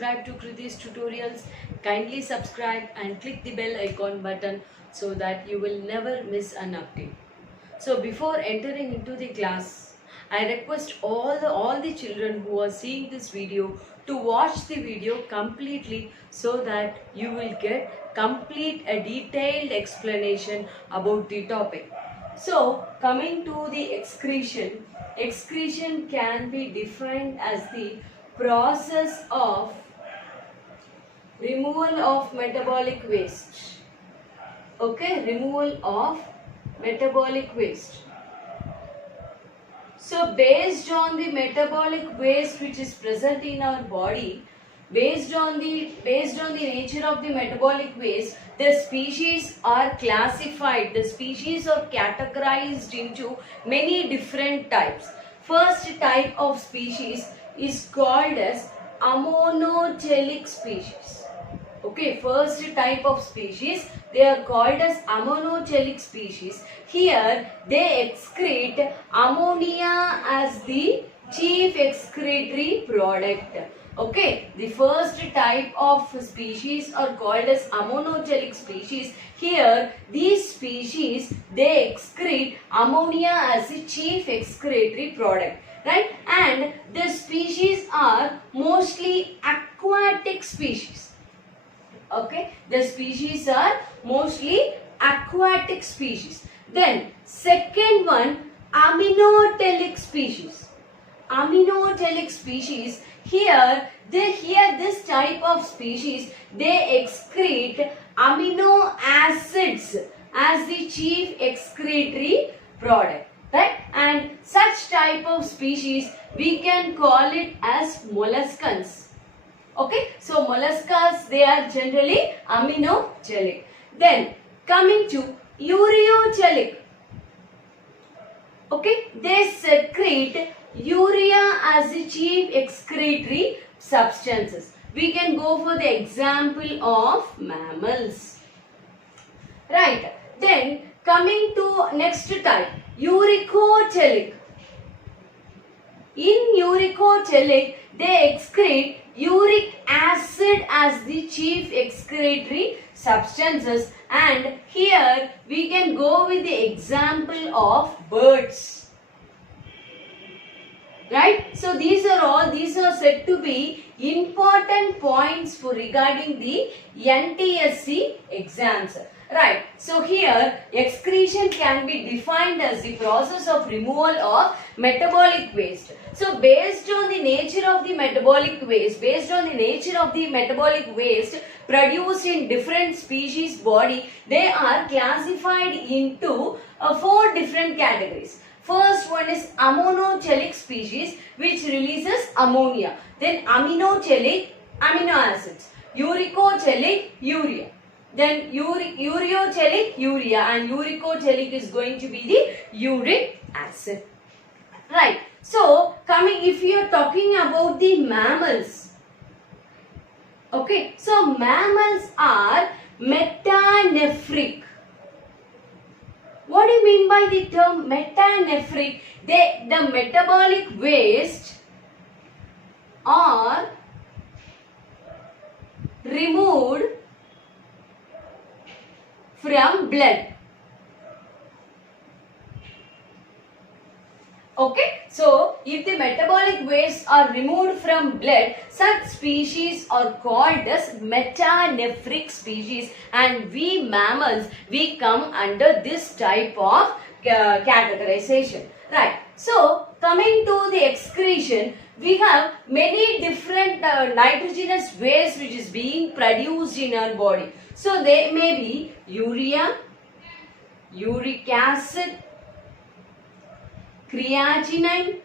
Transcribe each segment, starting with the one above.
subscribe to Kriti's tutorials, kindly subscribe and click the bell icon button so that you will never miss an update. So before entering into the class, I request all the children who are seeing this video to watch the video completely so that you will get a detailed explanation about the topic. So coming to the excretion, excretion can be defined as the process of removal of metabolic waste. Okay, removal of metabolic waste. So based on the metabolic waste which is present in our body, based on the nature of the metabolic waste, the species are classified, the species are categorized into many different types. First type of species is called as ammonogenic species. Okay, first type of species, they are called as ammonogenic species. Here they excrete ammonia as the chief excretory product. Okay, the first type of species are called as ammonogenic species. Here these species, they excrete ammonia as the chief excretory product, right? And the species are mostly aquatic species. Okay, the species are mostly aquatic species. Then second one, aminotelic species. Aminotelic species, here this type of species, they excrete amino acids as the chief excretory product, right? And such type of species we can call it as molluscans. Okay, so molluscas, they are generally aminogenic. Then coming to ureogenic. Okay, they secrete urea as the chief excretory substances. We can go for the example of mammals. Right. Then coming to next type, uricogenic. In uricogenic, they excrete uric acid as the chief excretory substances, and here we can go with the example of birds. Right? So these are said to be important points for regarding the NTSC exams. Right. So here excretion can be defined as the process of removal of metabolic waste. So based on the nature of the metabolic waste, produced in different species body, they are classified into 4 different categories. First one is ammonogenic species, which releases ammonia. Then aminogenic, amino acids. Uricogenic, urea. Then ureogenic, urea, and uricogenic is going to be the uric acid. Right. So if you are talking about the mammals, okay, so mammals are metanephric. What do you mean by the term metanephric? The metabolic waste are removed from blood. Okay, so if the metabolic wastes are removed from blood, such species are called as metanephric species, and we mammals, we come under this type of categorization. Right. So coming to the excretion, we have many different nitrogenous waste which is being produced in our body. So they may be urea, uric acid, creatinine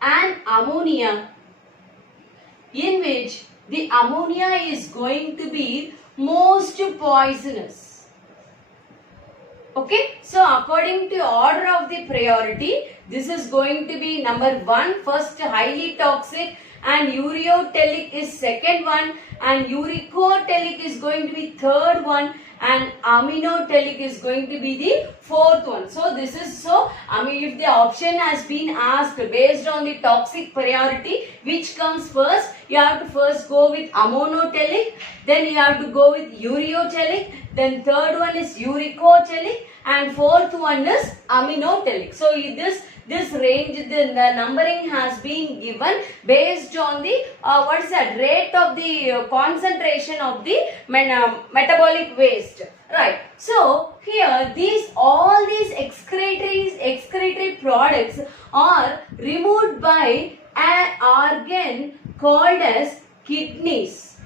and ammonia, in which the ammonia is going to be most poisonous. Okay, so according to order of the priority, This is going to be number 1, first highly toxic, and ureotelic is second one, and uricotelic is going to be third one, and aminotelic is going to be the fourth one. So this is so, if the option has been asked based on the toxic priority, which comes first, you have to first go with ammonotelic, then you have to go with ureotelic, then third one is uricotelic, and fourth one is aminotelic. So this range, the numbering has been given based on the rate of the concentration of the metabolic waste, right? So here all these excretory products are removed by an organ called as kidneys.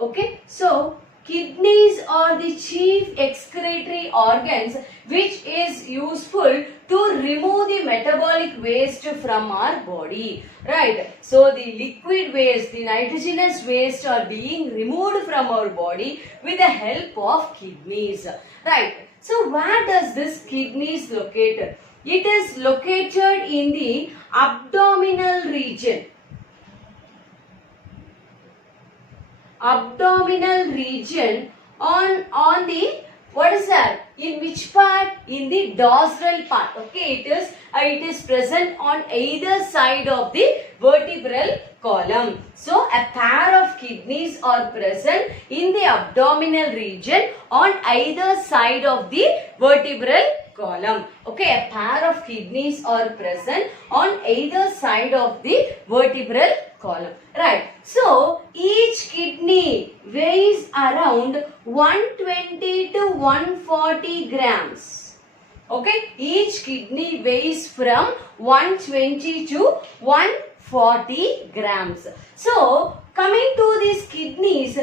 Okay, so kidneys are the chief excretory organs which is useful to remove the metabolic waste from our body, right? So the liquid waste, the nitrogenous waste are being removed from our body with the help of kidneys, right? So where does this kidneys located? It is located in the abdominal region. Abdominal region on the, what is that? In which part? In the dorsal part. Okay, it is present on either side of the vertebral column. So a pair of kidneys are present in the abdominal region on either side of the vertebral column. Okay, a pair of kidneys are present on either side of the vertebral column. Right. So each kidney weighs around 120 to 140 grams. Okay, each kidney weighs from 120 to 140 grams. So coming to these kidneys,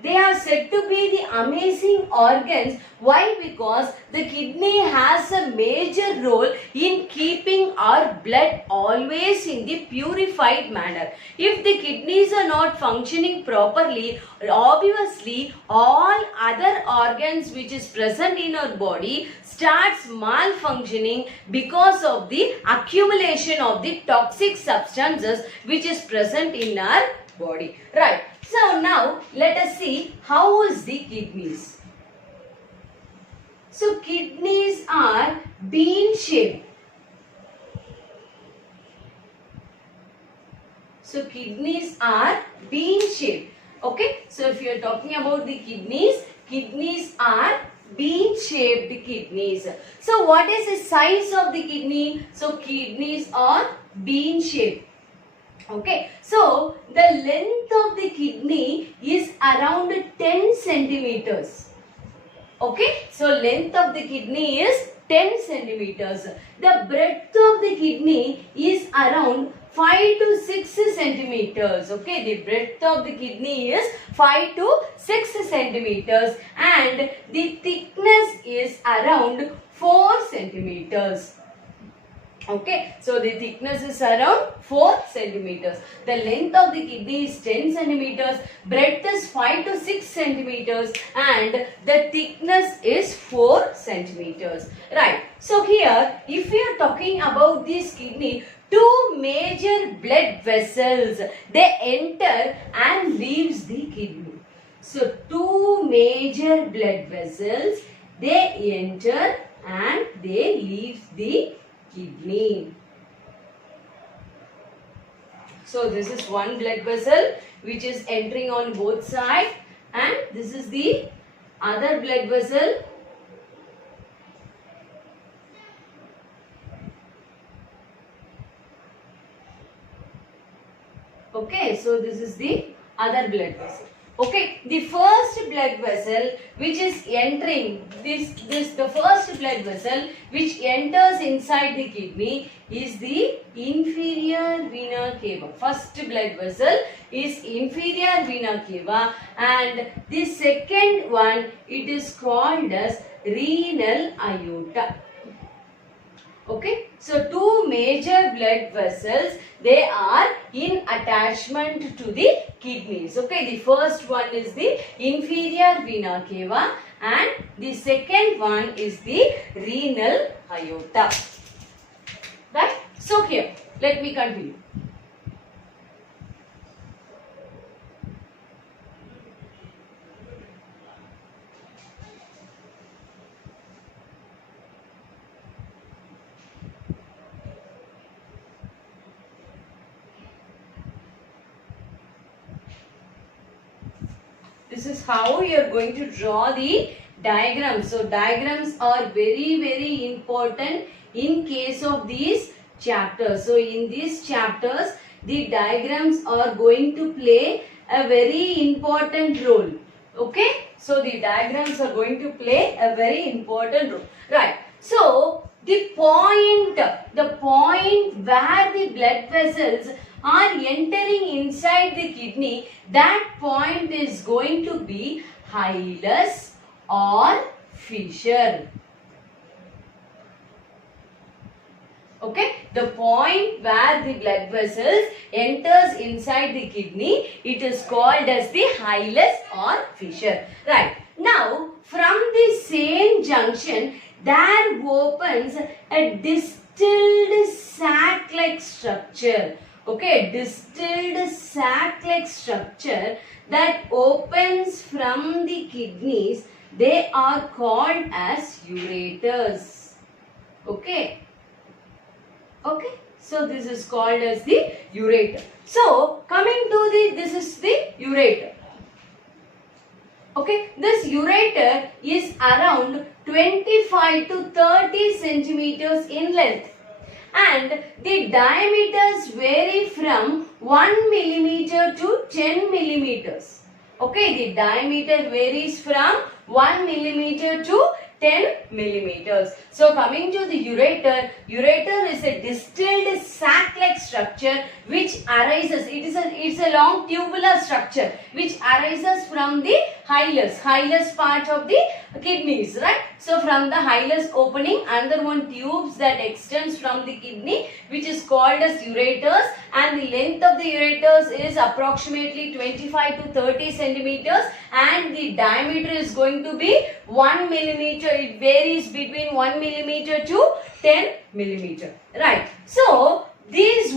they are said to be the amazing organs. Why? Because the kidney has a major role in keeping our blood always in the purified manner. If the kidneys are not functioning properly, obviously all other organs which is present in our body starts malfunctioning because of the accumulation of the toxic substances which is present in our body. Right. So now let us see how is the kidneys. So kidneys are bean shaped. So kidneys are bean shaped. Okay. So if you are talking about the kidneys are bean shaped kidneys. So what is the size of the kidney? So kidneys are bean shaped. Okay, so the length of the kidney is around 10 centimeters. Okay, so length of the kidney is 10 centimeters. The breadth of the kidney is around 5 to 6 centimeters. Okay, the breadth of the kidney is 5 to 6 centimeters and the thickness is around 4 centimeters. Okay, so the thickness is around 4 centimeters. The length of the kidney is 10 centimeters, breadth is 5 to 6 centimeters and the thickness is 4 centimeters. Right. So here, if we are talking about this kidney, two major blood vessels, they enter and leaves the kidney. So two major blood vessels, they enter and they leave the kidney. So this is one blood vessel which is entering on both sides and this is the other blood vessel. Okay, so this is the other blood vessel. Okay, the first blood vessel which is entering, the first blood vessel which enters inside the kidney is the inferior vena cava. First blood vessel is inferior vena cava and the second one, it is called as renal aorta. Okay, so two major blood vessels, they are in attachment to the kidneys. Okay, the first one is the inferior vena cava and the second one is the renal aorta. Right? So here, let me continue. This is how you are going to draw the diagrams. So diagrams are very important in case of these chapters. So in these chapters, the diagrams are going to play a very important role. Okay? So the diagrams are going to play a very important role. Right. So the point where the blood vessels are entering inside the kidney, that point is going to be hilus or fissure. Okay, the point where the blood vessels enters inside the kidney, it is called as the hilus or fissure. Right. Now, from the same junction, there opens a distilled sac-like structure. Okay, distilled sac-like structure that opens from the kidneys. They are called as ureters. Okay. Okay. So this is called as the ureter. So coming to this is the ureter. Okay, this ureter is around 25 to 30 centimeters in length, and the diameters vary from 1 millimeter to 10 millimeters. Okay, the diameter varies from 1 millimeter to 10 millimeters. So coming to the ureter, ureter is a distilled sac-like structure which arises, it's a long tubular structure which arises from the hilus part of the kidneys, right? So from the hilus opening, another one tubes that extends from the kidney which is called as ureters, and the length of the ureters is approximately 25 to 30 centimeters, and the diameter is going to be 1 millimeter. It varies between 1 millimeter to 10 millimeter. Right. So these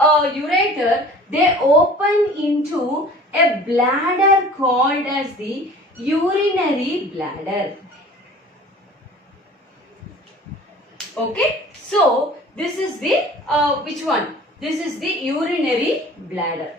ureter, they open into a bladder called as the urinary bladder. Okay. So this is the which one? This is the urinary bladder.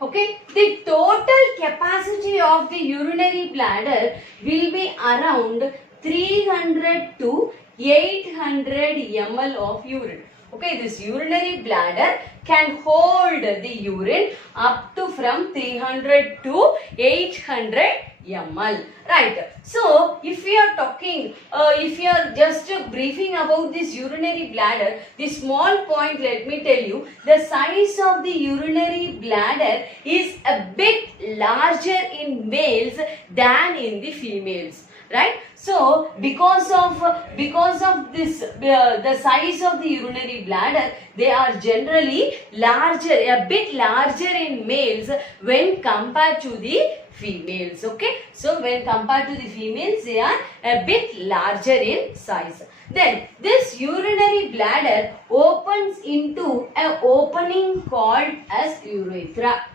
Okay, the total capacity of the urinary bladder will be around 300 to 800 ml of urine. Okay, this urinary bladder can hold the urine up to from 300 to 800 ml. Right. So, if we are talking, if you are just briefing about this urinary bladder, the small point, let me tell you, the size of the urinary bladder is a bit larger in males than in the females. Right. So because of this the size of the urinary bladder, they are generally larger, a bit larger in males when compared to the females. Okay. So when compared to the females, they are a bit larger in size. Then this urinary bladder opens into an opening called as urethra.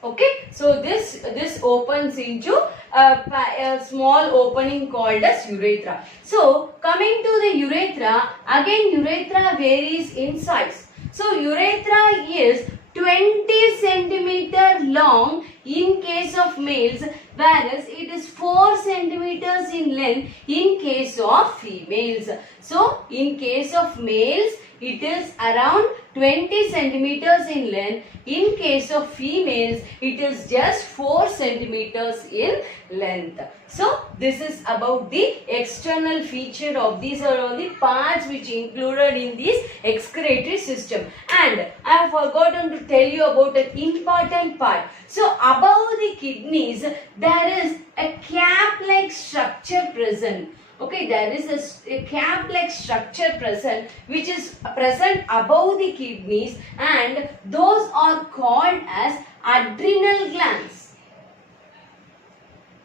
Okay, so this opens into a small opening called as urethra. So coming to the urethra, again urethra varies in size. So urethra is 20 centimeter long in case of males, whereas it is 4 centimeters in length in case of females. So in case of males, it is around 20 centimeters in length. In case of females, it is just 4 centimeters in length. So this is about the external feature of these are all the parts which included in this excretory system. And I have forgotten to tell you about an important part. So above the kidneys, there is a cap-like structure present. Okay, there is a cap-like structure present which is present above the kidneys, and those are called as adrenal glands.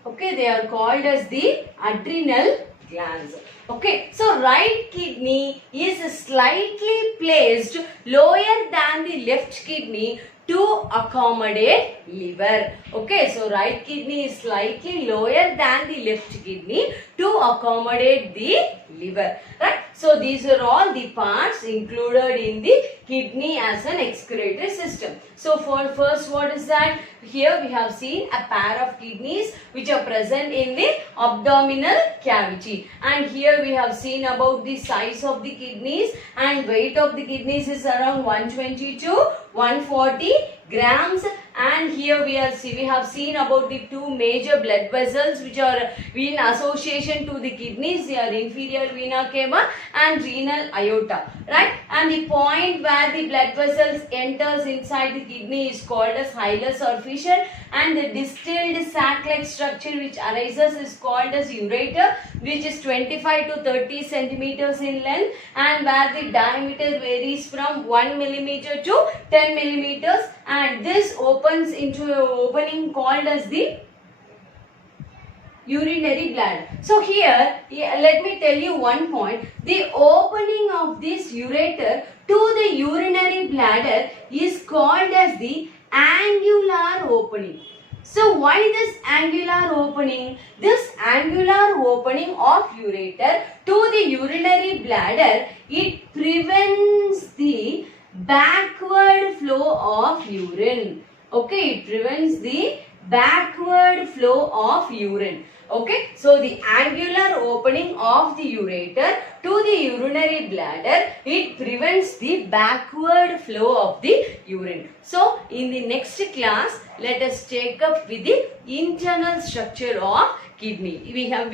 Okay, they are called as the adrenal glands. Okay, so right kidney is slightly placed lower than the left kidney to accommodate liver. Okay, so right kidney is slightly lower than the left kidney to accommodate the liver. Right? So these are all the parts included in the kidney as an excretory system. So for first, what is that? Here we have seen a pair of kidneys which are present in the abdominal cavity, and here we have seen about the size of the kidneys, and weight of the kidneys is around 120 to 140 grams. And here we have seen about the two major blood vessels which are in association to the kidneys. They are inferior vena cava and renal aorta, right? And the point where the blood vessels enters inside the kidney is called as hilus or fissure, and the distilled sac-like structure which arises is called as ureter, which is 25 to 30 centimeters in length, and where the diameter varies from 1 millimeter to 10 millimeters, and this opens into an opening called as the urinary bladder. So here, let me tell you one point. The opening of this ureter to the urinary bladder is called as the angular opening. So why this angular opening? This angular opening of ureter to the urinary bladder, it prevents the backward flow of urine. Okay, it prevents the backward flow of urine. Okay, so the angular opening of the ureter to the urinary bladder, it prevents the backward flow of the urine. So in the next class, let us take up with the internal structure of kidney. We can